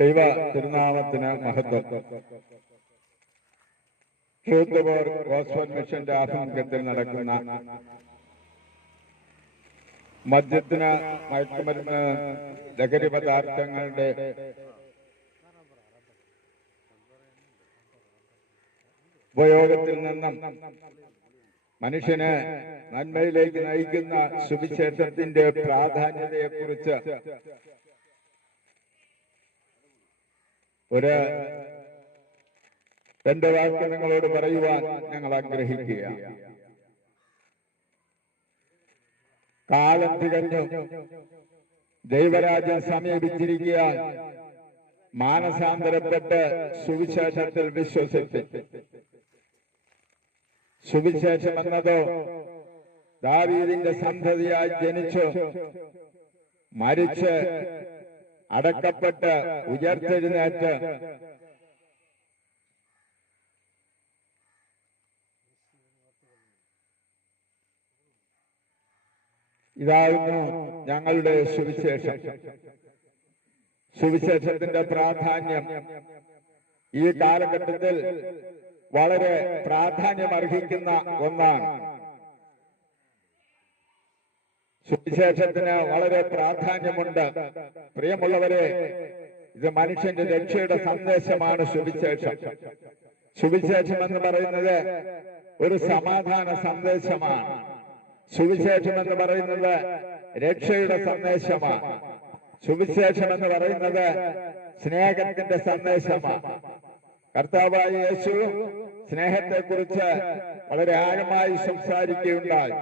ദൈവ തിരുനാമത്തിന് മഹത്വം. ട്രൂത്ത് ഫോർ ഗോസ്പൽ മിഷന്റെ ആഭിമുഖ്യത്തിൽ നടക്കുന്ന മദ്യത്തിന്, മയക്കുമരുന്ന്, ലഹരി പദാർത്ഥങ്ങളുടെ ഉപയോഗത്തിൽ നിന്നും മനുഷ്യനെ നന്മയിലേക്ക് നയിക്കുന്ന സുവിശേഷത്തിന്റെ പ്രാധാന്യതയെക്കുറിച്ച് രണ്ട് വാക്ക് നിങ്ങളോട് പറയുവാൻ ഞങ്ങൾ ആഗ്രഹിക്കുകയാണ്. കാലം തികഞ്ഞു, ദൈവരാജ്യം സമീപിച്ചിരിക്കുക. മാനസാന്തരപ്പെട്ട് സുവിശേഷത്തിൽ വിശ്വസിച്ച്, സുവിശേഷം എന്നതോ ദാവീദിന്റെ സന്തതിയായി ജനിച്ചു, മരിച്ച്, അടക്കപ്പെട്ട്, ഉയർത്തെഴുന്നേറ്റ് ഇതായിരുന്നു ഞങ്ങളുടെ സുവിശേഷം. സുവിശേഷത്തിന്റെ പ്രാധാന്യം ഈ കാലഘട്ടത്തിൽ വളരെ പ്രാധാന്യമർഹിക്കുന്ന ഒന്നാണ്. സുവിശേഷത്തിന് വളരെ പ്രാധാന്യമുണ്ട്. പ്രിയമുള്ളവരെ, ഇത് മനുഷ്യന്റെ രക്ഷയുടെ സന്ദേശമാണ് സുവിശേഷം. സുവിശേഷം എന്ന് പറയുന്നത് ഒരു സമാധാന സന്ദേശമാണ്. സുവിശേഷം എന്ന് പറയുന്നത് രക്ഷയുടെ സന്ദേശമാണ്. സുവിശേഷം എന്ന് പറയുന്നത് സ്നേഹത്തിന്റെ സന്ദേശമാണ്. കർത്താവായ യേശു സ്നേഹത്തെക്കുറിച്ച് വളരെ ആഴമായി സംസാരിക്കുകയുണ്ടായി.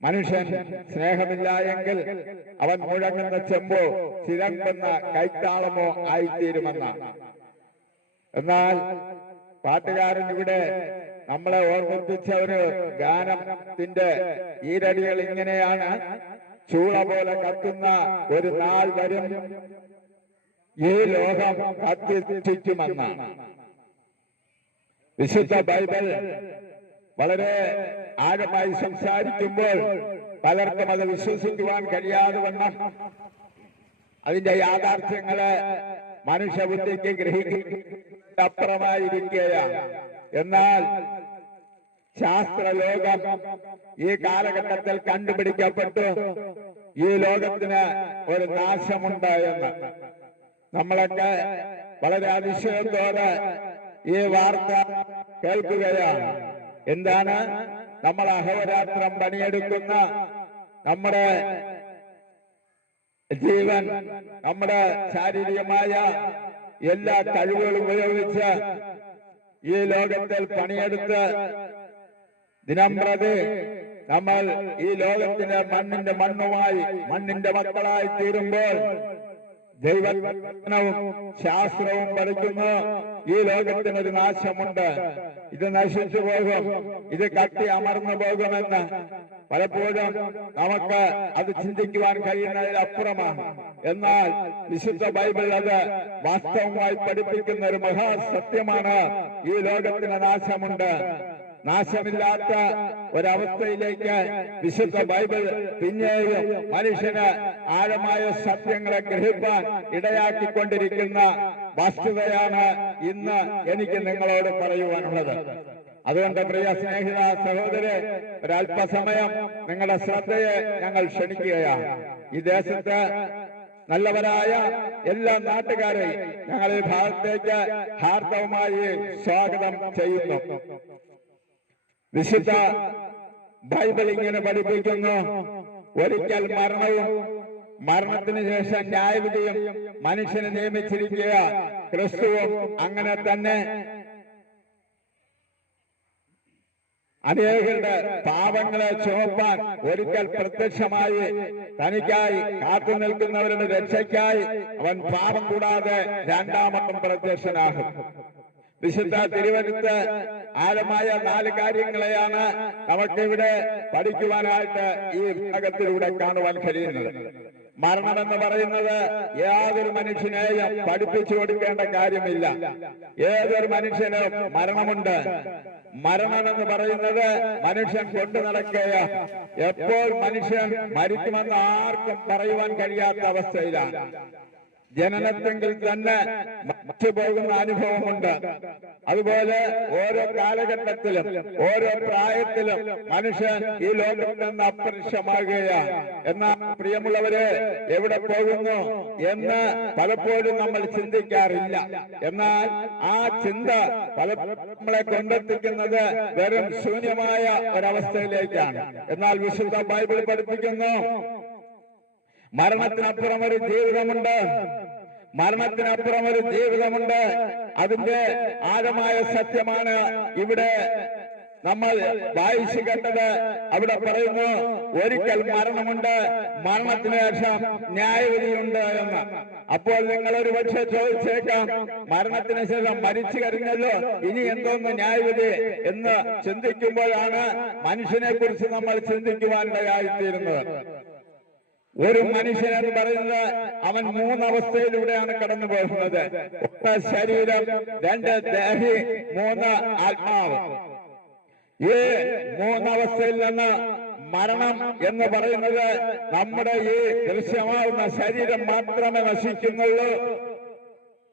മനുഷ്യൻ സ്നേഹമില്ല എങ്കിൽ അവൻ മുഴങ്ങുന്ന ചെമ്പോ ചിലമ്പുന്ന കൈത്താളമോ ആയിത്തീരുമെന്നാണ്. എന്നാൽ പാട്ടുകാരൻ ഇവിടെ നമ്മളെ ഓർമ്മിപ്പിച്ച ഒരു ഗാനത്തിന്റെ ഈരടികൾ ഇങ്ങനെയാണ്: ചൂള പോലെ കത്തുന്ന ഒരു നാൾ വരും, ഈ ലോകം കത്തിച്ചുമെന്നാണ്. വിശുദ്ധ ബൈബിൾ വളരെ ആഴമായി സംസാരിക്കുമ്പോൾ പലർക്കും അത് വിശ്വസിക്കുവാൻ കഴിയാതെ വണ്ണം അതിന്റെ യാഥാർത്ഥ്യങ്ങളെ മനുഷ്യബുദ്ധിക്ക് ഗ്രഹിക്കപ്പുറമായിരിക്കുകയാണ്. എന്നാൽ ശാസ്ത്രലോകം ഈ കാലഘട്ടത്തിൽ കണ്ടുപിടിക്കപ്പെട്ടു ഈ ലോകത്തിന് ഒരു നാശമുണ്ടായെന്ന്. നമ്മളൊക്കെ വളരെ അതിശയത്തോടെ ഈ വാർത്ത കേൾക്കുകയാണ്. എന്താണ്? നമ്മൾ അഹോരാത്രം പണിയെടുക്കുന്ന നമ്മുടെ ജീവൻ, നമ്മുടെ ശാരീരികമായ എല്ലാ കഴിവുകളും ഉപയോഗിച്ച് ഈ ലോകത്തിൽ പണിയെടുത്ത് ദിനംപ്രതി നമ്മൾ ഈ ലോകത്തിന്റെ മണ്ണിന്റെ മണ്ണുമായി, മണ്ണിന്റെ മക്കളായി തീരുമ്പോൾ ദൈവവും ശാസ്ത്രവും പഠിക്കുന്നു ഈ ലോകത്തിനൊരു നാശമുണ്ട്, ഇത് നശിച്ചു പോകും, ഇത് കട്ടി അമർന്നു പോകുമെന്ന്. പലപ്പോഴും നമുക്ക് അത് ചിന്തിക്കുവാൻ കഴിയുന്നതിലപ്പുറമാണ്. എന്നാൽ വിശുദ്ധ ബൈബിൾ അത് വാസ്തവമായി പഠിപ്പിക്കുന്ന ഒരു മഹാസത്യമാണ്. ഈ ലോകത്തിന് നാശമുണ്ട്. നാശമില്ലാത്ത ഒരവസ്ഥയിലേക്ക് വിശുദ്ധ ബൈബിൾ പിന്നെയും മനുഷ്യന് ആഴമായ സത്യങ്ങളെ ഗ്രഹിക്കാൻ ഇടയാക്കിക്കൊണ്ടിരിക്കുന്ന വസ്തുതയാണ് ഇന്ന് എനിക്ക് നിങ്ങളോട് പറയുവാനുള്ളത്. അതുകൊണ്ട് പ്രിയ സ്നേഹിത സഹോദരരെ, ഒരല്പസമയം നിങ്ങളുടെ ശ്രദ്ധയെ ഞങ്ങൾ ക്ഷണിക്കുകയാണ്. ഈ ദേശത്ത് നല്ലവരായ എല്ലാ നാട്ടുകാരെയും ഞങ്ങൾ ഈ ഭാഗത്തേക്ക് ഹാർദവമായി സ്വാഗതം ചെയ്യുന്നു. വിശുദ്ധ ബൈബിൾ ഇങ്ങനെ പഠിപ്പിക്കുന്നു: ഒരിക്കൽ മരണവും മരണത്തിന് ശേഷം ന്യായവിധിയും മനുഷ്യനെ നിയമിച്ചിരിക്കുക. ക്രിസ്തുവും അങ്ങനെ തന്നെ അനേകരുടെ പാപങ്ങളെ ചുമപ്പാൻ ഒരിക്കൽ പ്രത്യക്ഷമായി തനിക്കായി കാത്തു നിൽക്കുന്നവരുടെ രക്ഷയ്ക്കായി അവൻ പാപം കൂടാതെ രണ്ടാമതും പ്രത്യക്ഷനാകും. വിശുദ്ധ തിരുവചനത്ത് ആഴമായ 4 കാര്യങ്ങളെയാണ് നമുക്കിവിടെ പഠിക്കുവാനായിട്ട് ഈ ഭാഗത്തിലൂടെ കാണുവാൻ കഴിയുന്നത്. മരണമെന്ന് പറയുന്നത് യാതൊരു മനുഷ്യനെയും പഠിപ്പിച്ചു കൊടുക്കേണ്ട കാര്യമില്ല. ഏതൊരു മനുഷ്യനും മരണമുണ്ട്. മരണമെന്ന് പറയുന്നത് മനുഷ്യൻ കൊണ്ടു നടക്കുക. എപ്പോൾ മനുഷ്യൻ മരിക്കുമെന്ന് ആർക്കും പറയുവാൻ കഴിയാത്ത അവസ്ഥയിലാണ്. ജനനത്തെങ്കിൽ തന്നെ മരിച്ചു പോകുന്ന അനുഭവമുണ്ട്. അതുപോലെ ഓരോ കാലഘട്ടത്തിലും ഓരോ പ്രായത്തിലും മനുഷ്യൻ ഈ ലോകത്തിൽ നിന്ന് അപ്രത്യക്ഷമാകുകയാണ്. എന്നാൽ പ്രിയമുള്ളവരെ, എവിടെ പോകുന്നു എന്ന് പലപ്പോഴും നമ്മൾ ചിന്തിക്കാറില്ല. എന്നാൽ ആ ചിന്ത നമ്മളെ കൊണ്ടെത്തിക്കുന്നത് വെറും ശൂന്യമായ ഒരവസ്ഥയിലേക്കാണ്. എന്നാൽ വിശുദ്ധ ബൈബിൾ പഠിപ്പിക്കുന്നു, മരണത്തിനപ്പുറം ഒരു ജീവിതമുണ്ട്, മരണത്തിനപ്പുറം ഒരു ജീവിതമുണ്ട്. അതിന്റെ ആഴമായ സത്യമാണ് ഇവിടെ നമ്മൾ വായിച്ചു കേട്ടത്. അവിടെ പറയുന്നു, ഒരിക്കൽ മരണമുണ്ട്, മരണത്തിന് ശേഷം ന്യായവിധിയുണ്ട് എന്ന്. അപ്പോൾ നിങ്ങൾ ഒരു പക്ഷെ ചോദിച്ചേക്കാം, മരണത്തിന് ശേഷം മരിച്ചു കഴിഞ്ഞല്ലോ, ഇനി എന്തോന്ന് ന്യായവിധി എന്ന് ചിന്തിക്കുമ്പോഴാണ് മനുഷ്യനെ കുറിച്ച് നമ്മൾ ചിന്തിക്കുവാനിടയായിത്തീരുന്നത്. ഒരു മനുഷ്യൻ എന്ന് പറയുന്നത് അവൻ മൂന്നവസ്ഥയിലൂടെയാണ് കടന്നു പോകുന്നത്. ഒന്ന് ശരീരം, രണ്ട് ദേഹി, മൂന്ന് ആത്മാവ്. ഈ മൂന്നവസ്ഥയിൽ നിന്ന് മരണം എന്ന് പറയുന്നത് നമ്മുടെ ഈ ദൃശ്യമാവുന്ന ശരീരം മാത്രമേ നശിക്കുന്നുള്ളൂ.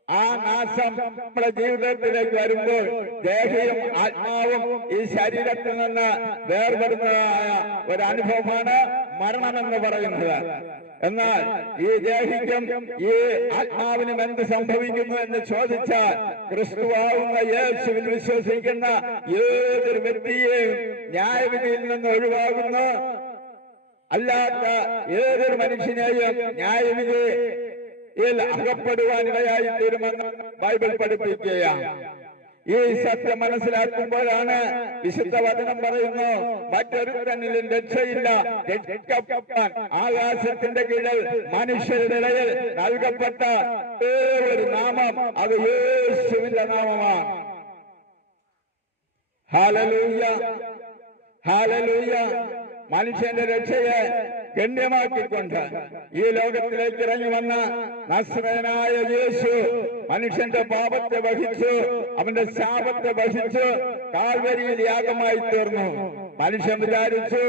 ആ നാശം നമ്മുടെ ജീവിതത്തിലേക്ക് വരുമ്പോൾ ദേഹിയും ആത്മാവും ഈ ശരീരത്തിൽ നിന്ന് വേർപെടുന്നതായ ഒരനുഭവമാണ് മരണമെന്ന് പറയുന്നത്. എന്നാൽ ഈ ദേഹിക്കും ഈ ആത്മാവിനും എന്ത് സംഭവിക്കുന്നു എന്ന് ചോദിച്ചാൽ, ക്രിസ്തുവാകുന്ന യേശുവിൽ വിശ്വസിക്കുന്ന ഏതൊരു വ്യക്തിയെയും ന്യായവിധിയിൽ നിന്ന് ഒഴിവാകുന്നു. അല്ലാത്ത ഏതൊരു മനുഷ്യനെയും ന്യായവിധി അകപ്പെടുവാനിടയായി തീരുമെന്ന് ബൈബിൾ പഠിപ്പിക്കുകയാണ്. ഈ സത്യം മനസ്സിലാക്കുമ്പോഴാണ് വിശുദ്ധ വചനം പറയുന്നു, മറ്റൊരുത്തനിലും രക്ഷയില്ല, രക്ഷിക്കപ്പെടാൻ ആകാശത്തിന്റെ കീഴിൽ മനുഷ്യരുടെ ഇടയിൽ നൽകപ്പെട്ട ഒരു നാമം അത് യേശുവിന്റെ നാമമാണ്. Hallelujah, hallelujah. മനുഷ്യന്റെ രക്ഷയെ ഗണ്യമാക്കിക്കൊണ്ട് ഈ ലോകത്തിലേക്ക് ഇറങ്ങി വന്ന നസ്രയനായ യേശു മനുഷ്യന്റെ പാപത്തെ വഹിച്ചു, അവന്റെ ശാപത്തെ വഹിച്ചു കാൽവരിയിൽ യാഗമായി തീർന്നു. മനുഷ്യൻ വിചാരിച്ചു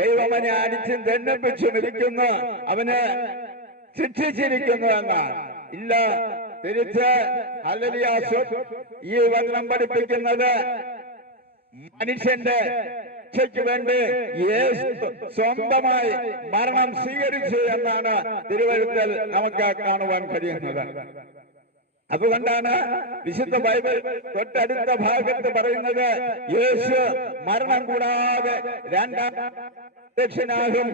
ദൈവമനെ അടിച്ചും ദണ്ഡിപ്പിച്ചും ഇരിക്കുന്നു, അവന് ശിക്ഷിച്ചിരിക്കുന്നു എന്നാണ്. ഇല്ല, തിരിച്ച് ഹല്ലേലൂയ. ഈ വചനം പഠിപ്പിക്കുന്നത് മനുഷ്യന്റെ രക്ഷയ്ക്ക് വേണ്ടി യേശു സ്വന്തമായി മരണം സ്വീകരിച്ചു എന്നാണ് തിരുവഴുത്തിൽ നമുക്ക് കാണുവാൻ കഴിയുന്നത്. അതുകൊണ്ടാണ് വിശുദ്ധ ബൈബിൾ തൊട്ടടുത്ത ഭാഗത്ത് പറയുന്നത്, യേശു മരണം കൂടാതെ രണ്ടാം പ്രത്യക്ഷനാകും.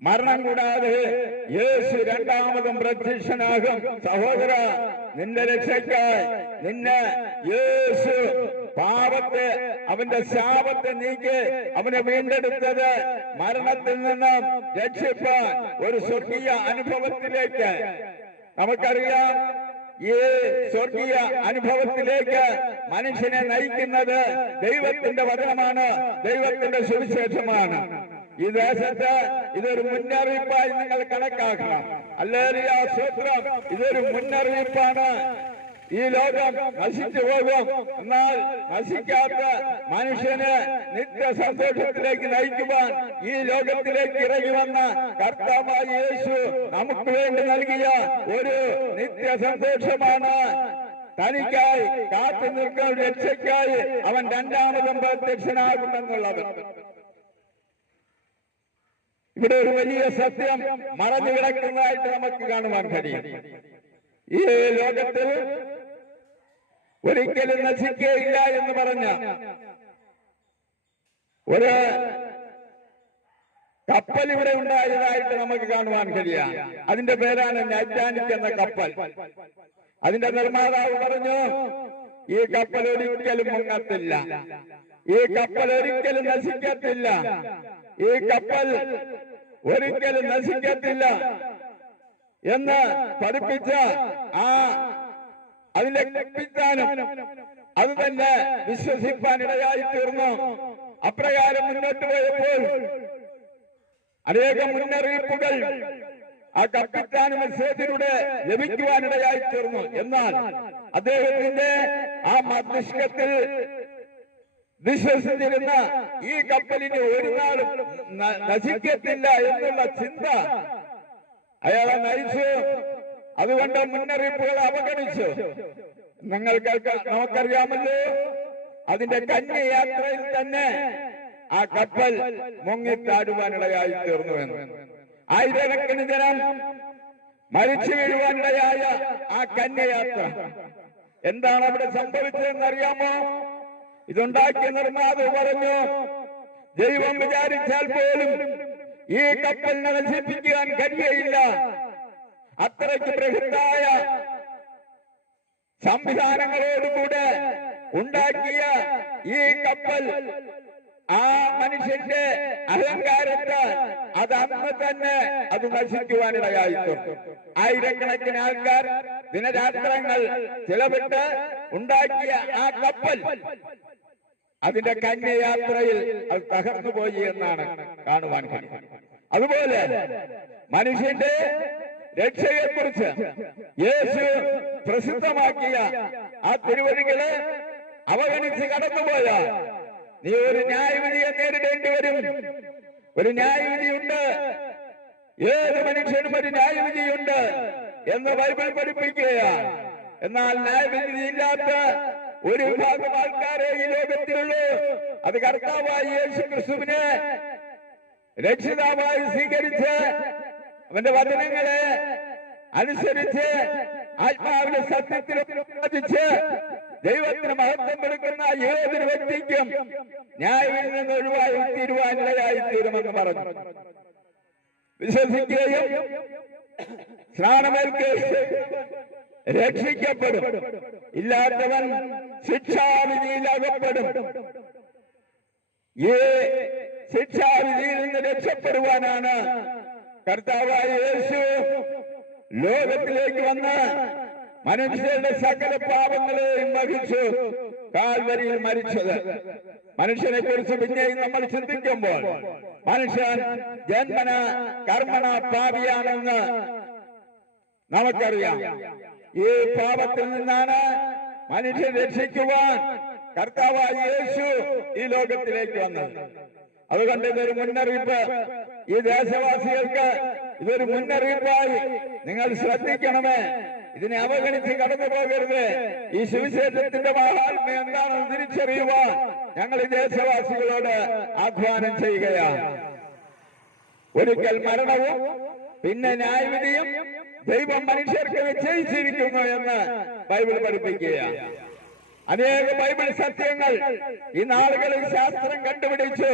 മരണം കൂടാതെ യേശു രണ്ടാമതും പ്രത്യക്ഷനാകും. സഹോദര, നിന്റെ രക്ഷയ്ക്കായി നിന്നെ യേശു പാപത്തെ, അവന്റെ ശാപത്തെ നീക്കി അവനെ വീണ്ടെടുത്തത് മരണത്തിൽ നിന്നും രക്ഷിപ്പാൻ ഒരു സ്വർഗീയ അനുഭവത്തിലേക്ക്. നമുക്കറിയാം, ഈ സ്വർഗീയ അനുഭവത്തിലേക്ക് മനുഷ്യനെ നയിക്കുന്നത് ദൈവത്തിന്റെ വചനമാണ്, ദൈവത്തിന്റെ സുവിശേഷമാണ്. ഈ ദേശത്ത് ഇതൊരു മുന്നറിയിപ്പായി നിങ്ങൾ കണക്കാക്കണം. ഹല്ലേലൂയ, സ്തോത്രം. ഇതൊരു മുന്നറിയിപ്പാണ്. ഈ ലോകം നശിച്ചു പോകും, എന്നാൽ നശിക്കാത്ത മനുഷ്യന് നിത്യ സന്തോഷത്തിലേക്ക് നയിക്കുവാൻ ഈ ലോകത്തിലേക്ക് ഇറങ്ങി വന്ന കർത്താവായ യേശു നമുക്ക് വേണ്ടി നൽകിയ ഒരു നിത്യ സന്തോഷമാണ്. തനിക്കായി കാത്തു നിൽക്കുന്ന രക്ഷയ്ക്കായി അവൻ രണ്ടാമതും പ്രത്യക്ഷനാകുമെന്നുള്ളത്. ഇവിടെ ഒരു വലിയ സത്യം മറഞ്ഞു കിടക്കുന്നതായിട്ട് നമുക്ക് കാണുവാൻ കഴിയും. ഈ ലോകത്തിൽ ഒരിക്കലും നശിക്കുകയില്ല എന്ന് പറഞ്ഞ ഒരു കപ്പൽ ഇവിടെ ഉണ്ടായതായിട്ട് നമുക്ക് കാണുവാൻ കഴിയാം. അതിന്റെ പേരാണ് ടൈറ്റാനിക് എന്ന കപ്പൽ. അതിന്റെ നിർമ്മാതാവ് പറഞ്ഞു, ഈ കപ്പൽ ഒരിക്കലും മുങ്ങത്തില്ല, ഈ കപ്പൽ ഒരിക്കലും നശിക്കത്തില്ല, ഈ കപ്പൽ ഒരിക്കലും നശിക്കത്തില്ല എന്ന് പഠിപ്പിച്ച അതിന്റെ കപ്പിത്താനും അത് തന്നെ വിശ്വസിപ്പാനിടയായി തീർന്നു. അപ്രകാരം മുന്നോട്ട് പോയപ്പോൾ അനേകം മുന്നറിയിപ്പുകൾ ആ കപ്പിത്താനും മെസ്സേജിലൂടെ ലഭിക്കുവാനിടയായി തീർന്നു. എന്നാൽ അദ്ദേഹത്തിന്റെ ആ മസ്തിഷ്കത്തിൽ വിശ്വസിച്ചിരുന്ന ഈ കപ്പലിന് ഒരു നാളും നശിക്കത്തില്ല എന്നുള്ള ചിന്ത അയാളെ നയിച്ചു. അതുകൊണ്ട് മുന്നറിയിപ്പുകൾ അവഗണിച്ചു. നമുക്കറിയാമല്ലോ, അതിന്റെ കന്യയാത്രയിൽ തന്നെ ആ കപ്പൽ മുങ്ങിത്താടുവാനിടയായി തീർന്നുവെന്ന്. ആയിരക്കണക്കിന് ജനം മരിച്ചു വീഴുവാനിടയായ ആ കന്യയാത്ര എന്താണ് അവിടെ സംഭവിച്ചതെന്നറിയാമോ? ഇതുണ്ടാക്കിയ നിർമ്മാതാവ് പറഞ്ഞു, ദൈവം വിചാരിച്ചാൽ പോലും ഈ കപ്പലിനെ നശിപ്പിക്കാൻ കഴിയയില്ല. അത്രയ്ക്ക് ബൃഹത്തായ സംവിധാനങ്ങളോടുകൂടെ ഉണ്ടാക്കിയ ഈ കപ്പൽ ആ മനുഷ്യന്റെ അഹങ്കാരത്തെ അത് അന്ന് തന്നെ അത് നശിക്കുവാനിടയായിട്ടു. ആയിരക്കണക്കിന് ആൾക്കാർ ദിനരാത്രങ്ങൾ ചിലവിട്ട് ഉണ്ടാക്കിയ ആ കപ്പൽ അതിന്റെ കന്യയാത്രയിൽ അത് തകർന്നുപോയി എന്നാണ് കാണുവാൻ കഴിയും. അതുപോലെ മനുഷ്യന്റെ രക്ഷയെക്കുറിച്ച് യേശു പ്രസിദ്ധമാക്കിയ ആ തിരുവഴികളെ അവഗണിച്ച് കടന്നുപോയ നീ ഒരു ന്യായവിധിയെ നേരിടേണ്ടി വരും. ഒരു ന്യായവിധിയുണ്ട്, ഏത് മനുഷ്യനും ഒരു ന്യായവിധിയുണ്ട് എന്ന് ബൈബിൾ പഠിപ്പിക്കുകയാണ്. എന്നാൽ ന്യായവിധിയില്ലാത്ത ഒരു വിഭാഗം ആൾക്കാരെ ഈ ലോകത്തിലുള്ളൂ. അത് കർത്താവായ യേശു ക്രിസ്തുവിനെ രക്ഷിതാവായി സ്വീകരിച്ച് അവന്റെ വചനങ്ങളെ അനുസരിച്ച് ആത്മാവിന്റെ സത്യത്തിൽ പ്രതിച്ച് ദൈവത്തിന് മഹത്വം കൊടുക്കുന്ന ഏതൊരു വ്യക്തിക്കും ന്യായവിധിയിൽ നിന്ന് ഒഴിവായി തീരുവാനിടയായി തീരുമെന്ന് പറഞ്ഞു. വിശ്വസിക്കുകയും സ്നാനമേൽക്കുകയും രക്ഷിക്കപ്പെടും. ഇല്ലാത്തവൻ ശിക്ഷാവിധിയിൽ അകപ്പെടും. ഈ ശിക്ഷാവിധിയിൽ നിന്ന് രക്ഷപ്പെടുവാനാണ് കർത്താവായ യേശു ലോകത്തിലേക്ക് വന്ന് മനുഷ്യരുടെ സകല പാപങ്ങളെയും വഹിച്ചു കാൽവരിയിൽ മരിച്ചത്. മനുഷ്യനെ കുറിച്ച് പിന്നെയും നമ്മൾ ചിന്തിക്കുമ്പോൾ മനുഷ്യൻ ജന്മന കർമ്മണ പാപിയാണെന്ന് നമുക്കറിയാം. ഈ പാപത്തിൽ നിന്നാണ് മനുഷ്യൻ രക്ഷിക്കുവാൻ കർത്താവായ യേശു ഈ ലോകത്തിലേക്ക് വന്നത്. അതുകൊണ്ട് ഇതൊരു മുന്നറിയിപ്പ്, ഈ ദേശവാസികൾക്ക് ഇതൊരു മുന്നറിയിപ്പായി നിങ്ങൾ ശ്രദ്ധിക്കണമേ. ഇതിനെ അവഗണിച്ച് കടന്നു പോകരുത്. ഈ സുവിശേഷത്തിന്റെ മഹാത്മ്യം എന്താണെന്ന് തിരിച്ചറിയുവാൻ ഞങ്ങൾ ഈ ദേശവാസികളോട് ആഹ്വാനം ചെയ്യുകയാണ്. ഒരിക്കൽ മരണവും പിന്നെ ന്യായവിധിയും ദൈവം മനുഷ്യർക്ക് നിശ്ചയിച്ചിരിക്കുന്നു എന്ന് ബൈബിൾ പഠിപ്പിക്കുകയാണ്. അനേക ബൈബിൾ സത്യങ്ങൾ ഈ നാളുകളിൽ ശാസ്ത്രം കണ്ടുപിടിച്ചു.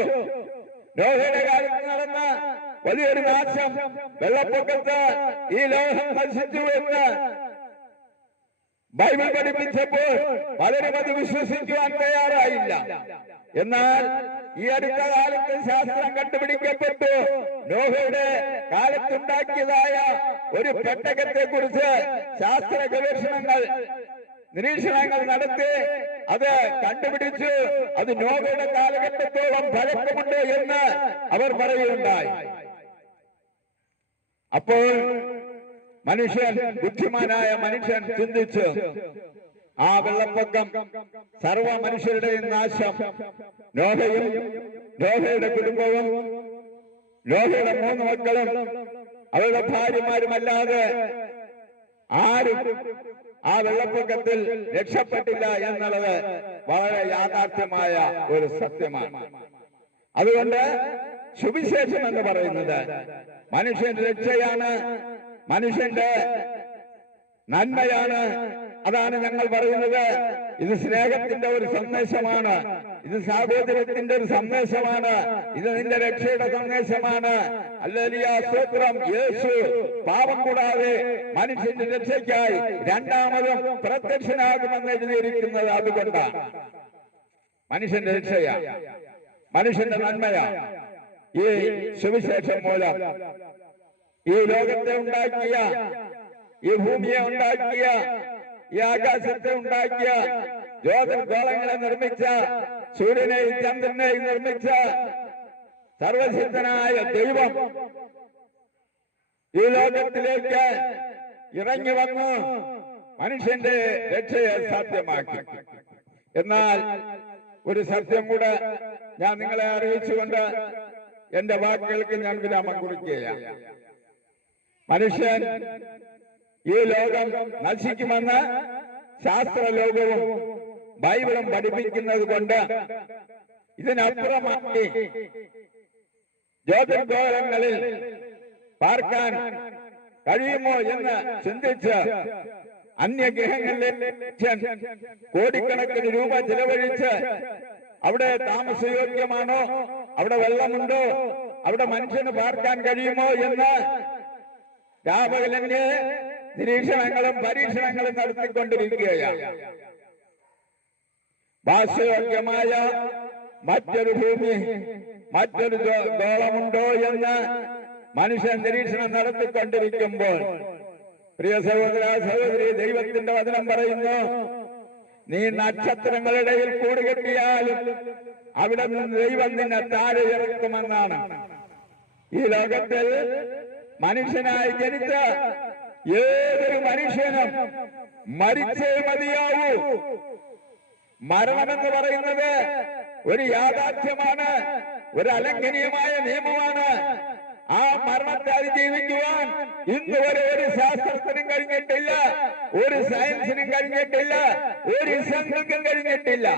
നോഹയുടെ കാലത്ത് നടന്ന വലിയൊരു നാശം, വെള്ളപ്പൊക്കത്ത് ഈ ലോകം നശിച്ചു എന്ന് ബൈബിൾ പഠിപ്പിച്ചപ്പോൾ പലരും അത് വിശ്വസിക്കുവാൻ തയ്യാറായില്ല. എന്നാൽ ഈ അടുത്ത കാലത്ത് ശാസ്ത്രം കണ്ടുപിടിക്കപ്പെട്ടു. നോഹയുടെ കാലത്തുണ്ടാക്കിയതായ ഒരു പെട്ടകത്തെ കുറിച്ച് ശാസ്ത്ര ഗവേഷണങ്ങൾ നിരീക്ഷണങ്ങൾ നടത്തി അത് കണ്ടുപിടിച്ചു. അത് നോഹയുടെ കാലഘട്ടത്തോളം പഴക്കമുണ്ട് എന്ന് അവർ പറയുകയുണ്ടായി. അപ്പോൾ മനുഷ്യൻ, ബുദ്ധിമാനായ മനുഷ്യൻ ചിന്തിച്ചു, ആ വെള്ളപ്പൊക്കം സർവ മനുഷ്യരുടെയും നാശം, നോഹയും നോഹയുടെ കുടുംബവും നോഹയുടെ 3 മക്കളും അവരുടെ ഭാര്യമാരുമല്ലാതെ ആരും ആ വെള്ളപ്പൊക്കത്തിൽ രക്ഷപ്പെട്ടില്ല എന്നുള്ളത് വളരെ യാഥാർത്ഥ്യമായ ഒരു സത്യമാണ്. അതുകൊണ്ട് സുവിശേഷം എന്ന് പറയുന്നത് മനുഷ്യന്റെ രക്ഷയാണ്, മനുഷ്യന്റെ നന്മയാണ്. അതാണ് ഞങ്ങൾ പറയുന്നത്. ഇത് സ്നേഹത്തിന്റെ ഒരു സന്ദേശമാണ്, ഇത് സാഹോദര്യത്തിന്റെ ഒരു സന്ദേശമാണ്, ഇത് നിന്റെ രക്ഷയുടെ സന്ദേശമാണ്. ഹല്ലേലൂയ, സ്തോത്രം. യേശു പാപം കൂടാതെ മനുഷ്യന്റെ രക്ഷയ്ക്കായി രണ്ടാമതും പ്രത്യക്ഷനാകുമെന്ന് എഴുതിയിരിക്കുന്നത് അതുകൊണ്ടാണ്. മനുഷ്യന്റെ രക്ഷയാ, മനുഷ്യന്റെ നന്മയാ ഈ സുവിശേഷം മൂലം. ഈ ലോകത്തെ ഉണ്ടാക്കിയ, ഈ ഭൂമിയെ ഉണ്ടാക്കിയ, ഈ ആകാശത്തെ ഉണ്ടാക്കിയ, ജ്യോതിർഗോളങ്ങളെ നിർമ്മിച്ച, സൂര്യനെയും ചന്ദ്രനെയും നിർമ്മിച്ച സർവശക്തനായ ദൈവം ഈ ലോകത്തിലേക്ക് ഇറങ്ങി വന്നു മനുഷ്യന്റെ രക്ഷയെ സാധ്യമാക്കി. എന്നാൽ ഒരു സത്യം കൂടെ ഞാൻ നിങ്ങളെ അറിയിച്ചുകൊണ്ട് എന്റെ വാക്കുകൾക്ക് ഞാൻ വിരാമം കുറിക്കുകയാണ്. മനുഷ്യൻ ഈ ലോകം നശിക്കുമെന്ന് ശാസ്ത്രലോകവും ബൈബിളും പഠിപ്പിക്കുന്നത് കൊണ്ട് ഇതിനപ്പുറമായി ജ്യോതിർഗോളങ്ങളിൽ പാർക്കാൻ കഴിയുമോ എന്ന് ചിന്തിച്ച് അന്യഗ്രഹങ്ങളിലെ കോടിക്കണക്കിന് രൂപ ചെലവഴിച്ച് അവിടെ താമസയോഗ്യമാണോ, അവിടെ വെള്ളമുണ്ടോ, അവിടെ മനുഷ്യന് പാർക്കാൻ കഴിയുമോ എന്ന് രാപകലന്യ നിരീക്ഷണങ്ങളും പരീക്ഷണങ്ങളും നടത്തിക്കൊണ്ടിരിക്കുകയാണ്. വാസയോഗ്യമായ മറ്റൊരു ഭൂമി, മറ്റൊരു ഗോളമുണ്ടോ എന്ന് മനുഷ്യൻ നിരീക്ഷണം നടത്തിക്കൊണ്ടിരിക്കുമ്പോൾ, പ്രിയ സഹോദര സഹോദരി, ദൈവത്തിന്റെ വചനം പറയുന്നു, നീ നക്ഷത്രങ്ങളുടെ ഇടയിൽ കൂടുകെട്ടിയാലും അവിടെ നിന്ന് ദൈവം നിന്നെ താഴെ ഇറക്കുമെന്നാണ്. ഈ ലോകത്തിൽ മനുഷ്യനായി ജനിച്ച ഏതൊരു മനുഷ്യനും മരിച്ചേ മതിയാവൂ. മരണമെന്ന് പറയുന്നത് ഒരു യാഥാർത്ഥ്യമാണ്, ഒരു അലംഘനീയമായ നിയമമാണ്. ആ മരണത്തെ അതിജീവിക്കുവാൻ ഇന്ന് വരെ ഒരു ശാസ്ത്രത്തിനും കഴിഞ്ഞിട്ടില്ല, ഒരു സയൻസിനും കഴിഞ്ഞിട്ടില്ല, ഒരു ഇസംഖ്യക്കും കഴിഞ്ഞിട്ടില്ല.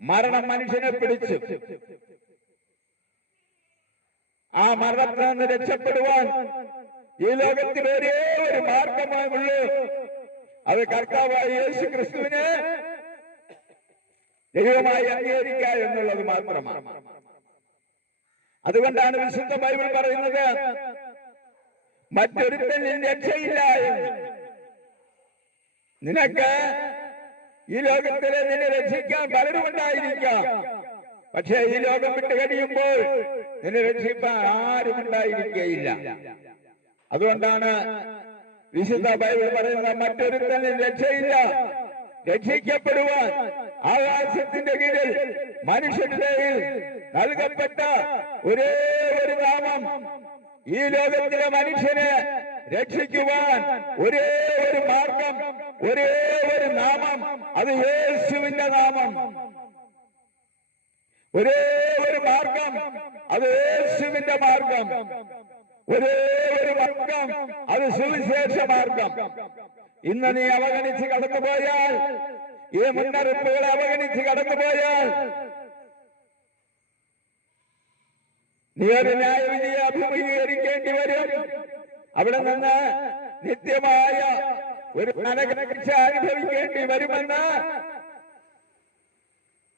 മരണം മനുഷ്യനെ പിടിച്ചു. ആ മരണത്തിൽ നിന്ന് രക്ഷപ്പെടുവാൻ ഈ ലോകത്തിൽ ഒരേ ഒരു മാർഗമായുള്ളൂ, അത് കർത്താവായ യേശു ക്രിസ്തുവിനെ ദൈവമായി അംഗീകരിക്കുക എന്നുള്ളത് മാത്രമാണ്. അതുകൊണ്ടാണ് വിശുദ്ധ ബൈബിൾ പറയുന്നത്, മറ്റൊരുത്തനിൽ രക്ഷയില്ല എന്ന്. നിനക്ക് ഈ ലോകത്തിലെ നിന്നെ രക്ഷിക്കാൻ പലരും ഉണ്ടായിരിക്കാം, പക്ഷേ ഈ ലോകം വിട്ട് കഴിയുമ്പോൾ നിന്നെ രക്ഷിക്കാൻ ആരും ഉണ്ടായിരിക്കുകയില്ല. അതുകൊണ്ടാണ് വിശുദ്ധ ബൈബിൾ പറയുന്നത്, മറ്റൊരുത്തനിൽ രക്ഷയില്ല. രക്ഷിക്കപ്പെടുവാൻ ആകാശത്തിന്റെ കീഴിൽ മനുഷ്യരുടെ നൽകപ്പെട്ട ഒരേ ഒരു നാമം, ഈ ലോകത്തിലെ മനുഷ്യനെ രക്ഷിക്കുവാൻ ഒരേ ഒരു മാർഗം, ഒരേ ഒരു നാമം, അത് യേശുവിന്റെ നാമം. ഒരേ ഒരു മാർഗം, അത് യേശുവിന്റെ മാർഗം. ഒരേ ഒരു മാർഗം, അത് സുവിശേഷ മാർഗം. ഇന്ന് നീ അവഗണിച്ച് കടന്നുപോയാൽ, ഈ മുന്നറിയിപ്പുകളെ അവഗണിച്ച് കടന്നുപോയാൽ, നീ ഒരു ന്യായവിധിയെ അഭിമുഖീകരിക്കേണ്ടി വരും. അവിടെ നിന്ന് നിത്യമായ ഒരു നരകശിക്ഷ അനുഭവിക്കേണ്ടി വരുമെന്ന്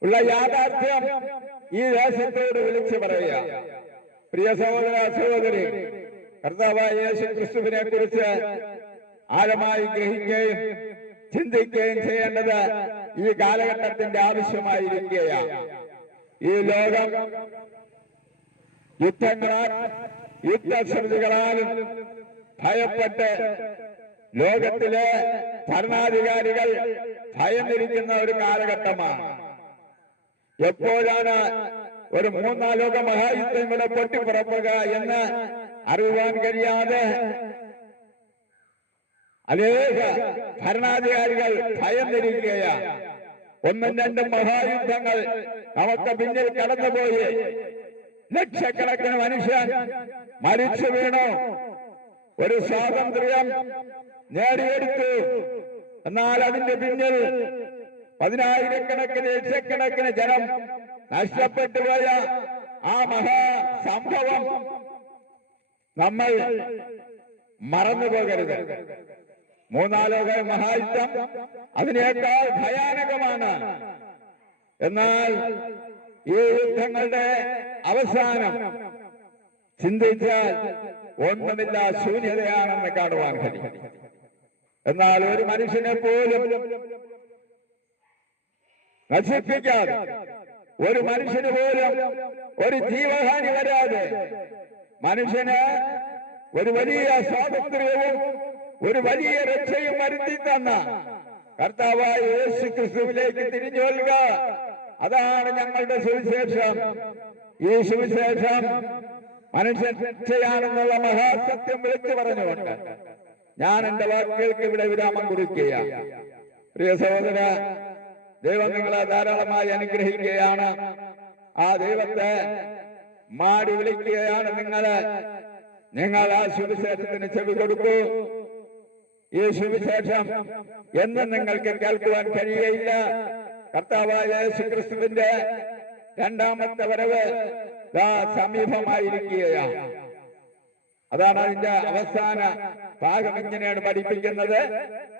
ഉള്ള യാഥാർത്ഥ്യം ഈ ദേശത്തോട് വിളിച്ചു പറയുക. പ്രിയ സഹോദര സഹോദരി, കർത്താവായ യേശു ക്രിസ്തുവിനെ കുറിച്ച് ആഴമായി ഗ്രഹിക്കുകയും ചിന്തിക്കുകയും ചെയ്യേണ്ടത് ഈ കാലഘട്ടത്തിന്റെ ആവശ്യമായിരിക്കുകയാണ്. ഈ ലോകം യുദ്ധങ്ങളാലും യുദ്ധശ്രുതികളാലും ഭയപ്പെട്ട് ലോകത്തിലെ ഭരണാധികാരികൾ ഭയന്നിരിക്കുന്ന ഒരു കാലഘട്ടമാണ്. എപ്പോഴാണ് ഒരു മൂന്നാം ലോക മഹായുദ്ധം ഇവിടെ പൊട്ടിപ്പുറപ്പെടുക എന്ന് അറിയുവാൻ കഴിയാതെ അനേക ഭരണാധികാരികൾ ഭയന്നിരിക്കുകയാണ്. ഒന്നും രണ്ടും മഹായുദ്ധങ്ങൾ നമുക്ക് പിന്നിൽ കടന്നുപോയി ലക്ഷക്കണക്കിന് മനുഷ്യൻ മരിച്ചു വീണു. ഒരു സ്വാതന്ത്ര്യം നേടിയെടുത്തു. എന്നാൽ അതിന്റെ പിന്നിൽ പതിനായിരക്കണക്കിന് ലക്ഷക്കണക്കിന് ജനം നഷ്ടപ്പെട്ടുപോയ ആ മഹാസംഭവം നമ്മൾ മറന്നുപോകരുത്. മൂന്നാം ലോക മഹായുദ്ധം അതിനേക്കാൾ ഭയാനകമാണ്. എന്നാൽ ഈ യുദ്ധങ്ങളുടെ അവസാനം ചിന്തിച്ചാൽ ഒന്നുമില്ല, ശൂന്യതയാണെന്ന് കാണുവാൻ കഴിയും. എന്നാൽ ഒരു മനുഷ്യനെ പോലും നശിപ്പിക്കാതെ, ഒരു മനുഷ്യന് പോലും ഒരു ജീവഹാനി വരാതെ മനുഷ്യന് ഒരു വലിയ സ്വാതന്ത്ര്യവും ഒരു വലിയ രക്ഷയും വരുത്തി തന്ന കർത്താവായ യേശു ക്രിസ്തുവിലേക്ക് തിരിഞ്ഞു കൊള്ളുക. അതാണ് ഞങ്ങളുടെ സുവിശേഷം. ഈ സുവിശേഷം മനുഷ്യൻ രക്ഷയാണെന്നുള്ള മഹാസത്യം വിളിച്ചു പറഞ്ഞുകൊണ്ട് ഞാൻ എന്റെ വാക്കുകൾക്ക് ഇവിടെ വിരാമം കുറിക്കുകയാണ്. പ്രിയ സഹോദര, ദൈവം നിങ്ങളെ ധാരാളമായി അനുഗ്രഹിക്കുകയാണ്. ആ ദൈവത്തെ മാടി വിളിക്കുകയാണ്. നിങ്ങള് നിങ്ങൾ ആ സുവിശേഷത്തിന് ചെവി കൊടുക്കൂ. ഈ സുവിശേഷം എന്നും നിങ്ങൾക്ക് കേൾക്കുവാൻ കഴിയയില്ല. കർത്താവായ യേശുക്രിസ്തുവിന്റെ രണ്ടാമത്തെ വരവ് സമീപമായിരിക്കുകയാണ്. അതാണ് അതിന്റെ അവസാന ഭാഗം. ഇങ്ങനെയാണ് പഠിപ്പിക്കുന്നത്: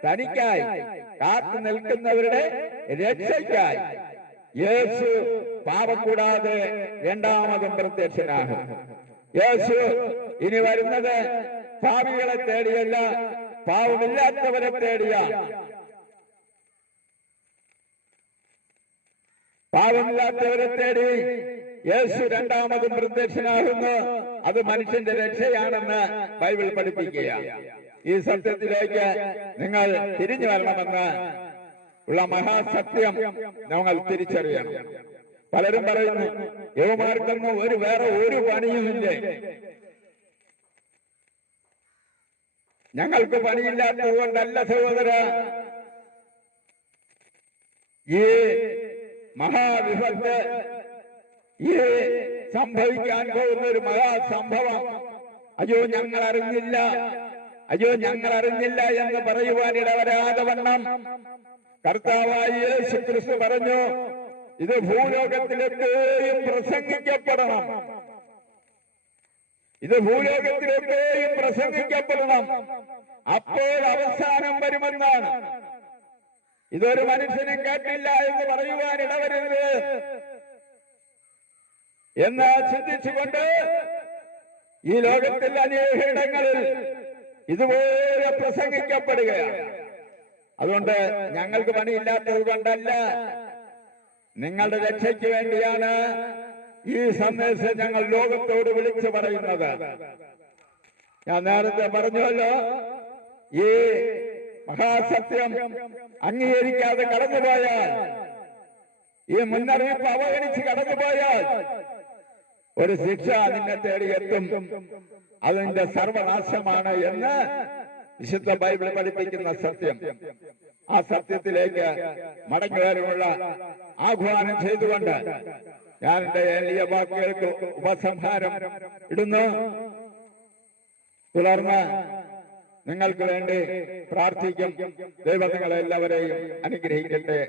തനിക്കായി കാത്തു നിൽക്കുന്നവരുടെ രക്ഷയ്ക്കായി യേശു പാപം കൂടാതെ രണ്ടാമതും പ്രത്യക്ഷനാകും. യേശു ഇനി വരുന്നത് പാപികളെ തേടിയല്ല, പാവമില്ലാത്തവരെ തേടിയാണ്. പാവമില്ലാത്തവരെ തേടി യേശു രണ്ടാമതും പ്രത്യക്ഷനാകുന്നു. അത് മനുഷ്യന്റെ രക്ഷയാണെന്ന് ബൈബിൾ പഠിപ്പിക്കുകയാണ്. ഈ സത്യത്തിലേക്ക് നിങ്ങൾ തിരിഞ്ഞു വരണമെന്ന് ഉള്ള മഹാസത്യം നമ്മൾ തിരിച്ചറിയണം. പലരും പറയുന്നു, യവമാർക്കൊന്നും വേറെ ഒരു പണിയുമില്ലേ? ഞങ്ങൾക്ക് പണിയില്ലാത്തത് കൊണ്ടല്ല സഹോദര. ഈ മഹാവിപത്ത്, ഈ സംഭവിക്കാൻ പോകുന്ന ഒരു മഹാസംഭവം, അയ്യോ ഞങ്ങൾ അറിഞ്ഞില്ല, അയ്യോ ഞങ്ങൾ അറിഞ്ഞില്ല എന്ന് പറയുവാൻ ഇടവരാതെ വണ്ണം കർത്താവായ യേശു ക്രിസ്തു പറഞ്ഞു, ഇത് ഭൂലോകത്തിലേക്കും പ്രസംഗിക്കപ്പെടണം, ഇത് ഭൂലോകത്തിലേക്കും പ്രസംഗിക്കപ്പെടണം, അപ്പോൾ അവസാനം വരുമെന്നാണ്. ഇതൊരു മനുഷ്യനും കേട്ടില്ല എന്ന് പറയുവാൻ ഇടവരരുത് എന്ന് ചിന്തിച്ചുകൊണ്ട് ഈ ലോകത്തിൽ അനേകയിടങ്ങളിൽ ഇതുപോലെ പ്രസംഗിക്കപ്പെടുകയാണ്. അതുകൊണ്ട് ഞങ്ങൾക്ക് പണിയില്ലാത്തത് കൊണ്ടല്ല, നിങ്ങളുടെ രക്ഷയ്ക്ക് വേണ്ടിയാണ് ഈ സന്ദേശം ഞങ്ങൾ ലോകത്തോട് വിളിച്ചു പറയുന്നത്. ഞാൻ നേരത്തെ പറഞ്ഞല്ലോ, ഈ മഹാസത്യം അംഗീകരിക്കാതെ കടന്നുപോയാൽ, ഈ മുന്നറിയിപ്പ് അവഗണിച്ച് കടന്നുപോയാൽ ഒരു ശിക്ഷ നിന്നെ തേടിയെത്തും. അതിന്റെ സർവനാശമാണ് എന്ന് വിശുദ്ധ ബൈബിൾ പഠിപ്പിക്കുന്ന സത്യം. ആ സത്യത്തിലേക്ക് മടങ്ങി വരാനുള്ള ആഹ്വാനം ചെയ്തുകൊണ്ട് ഞാൻ എന്റെ എളിയ വാക്കുകൾക്ക് ഉപസംഹാരം ഇടുന്നു. തുടർന്ന് നിങ്ങൾക്ക് വേണ്ടി പ്രാർത്ഥിക്കും. ദൈവം നിങ്ങളെല്ലാവരെയും അനുഗ്രഹിക്കട്ടെ.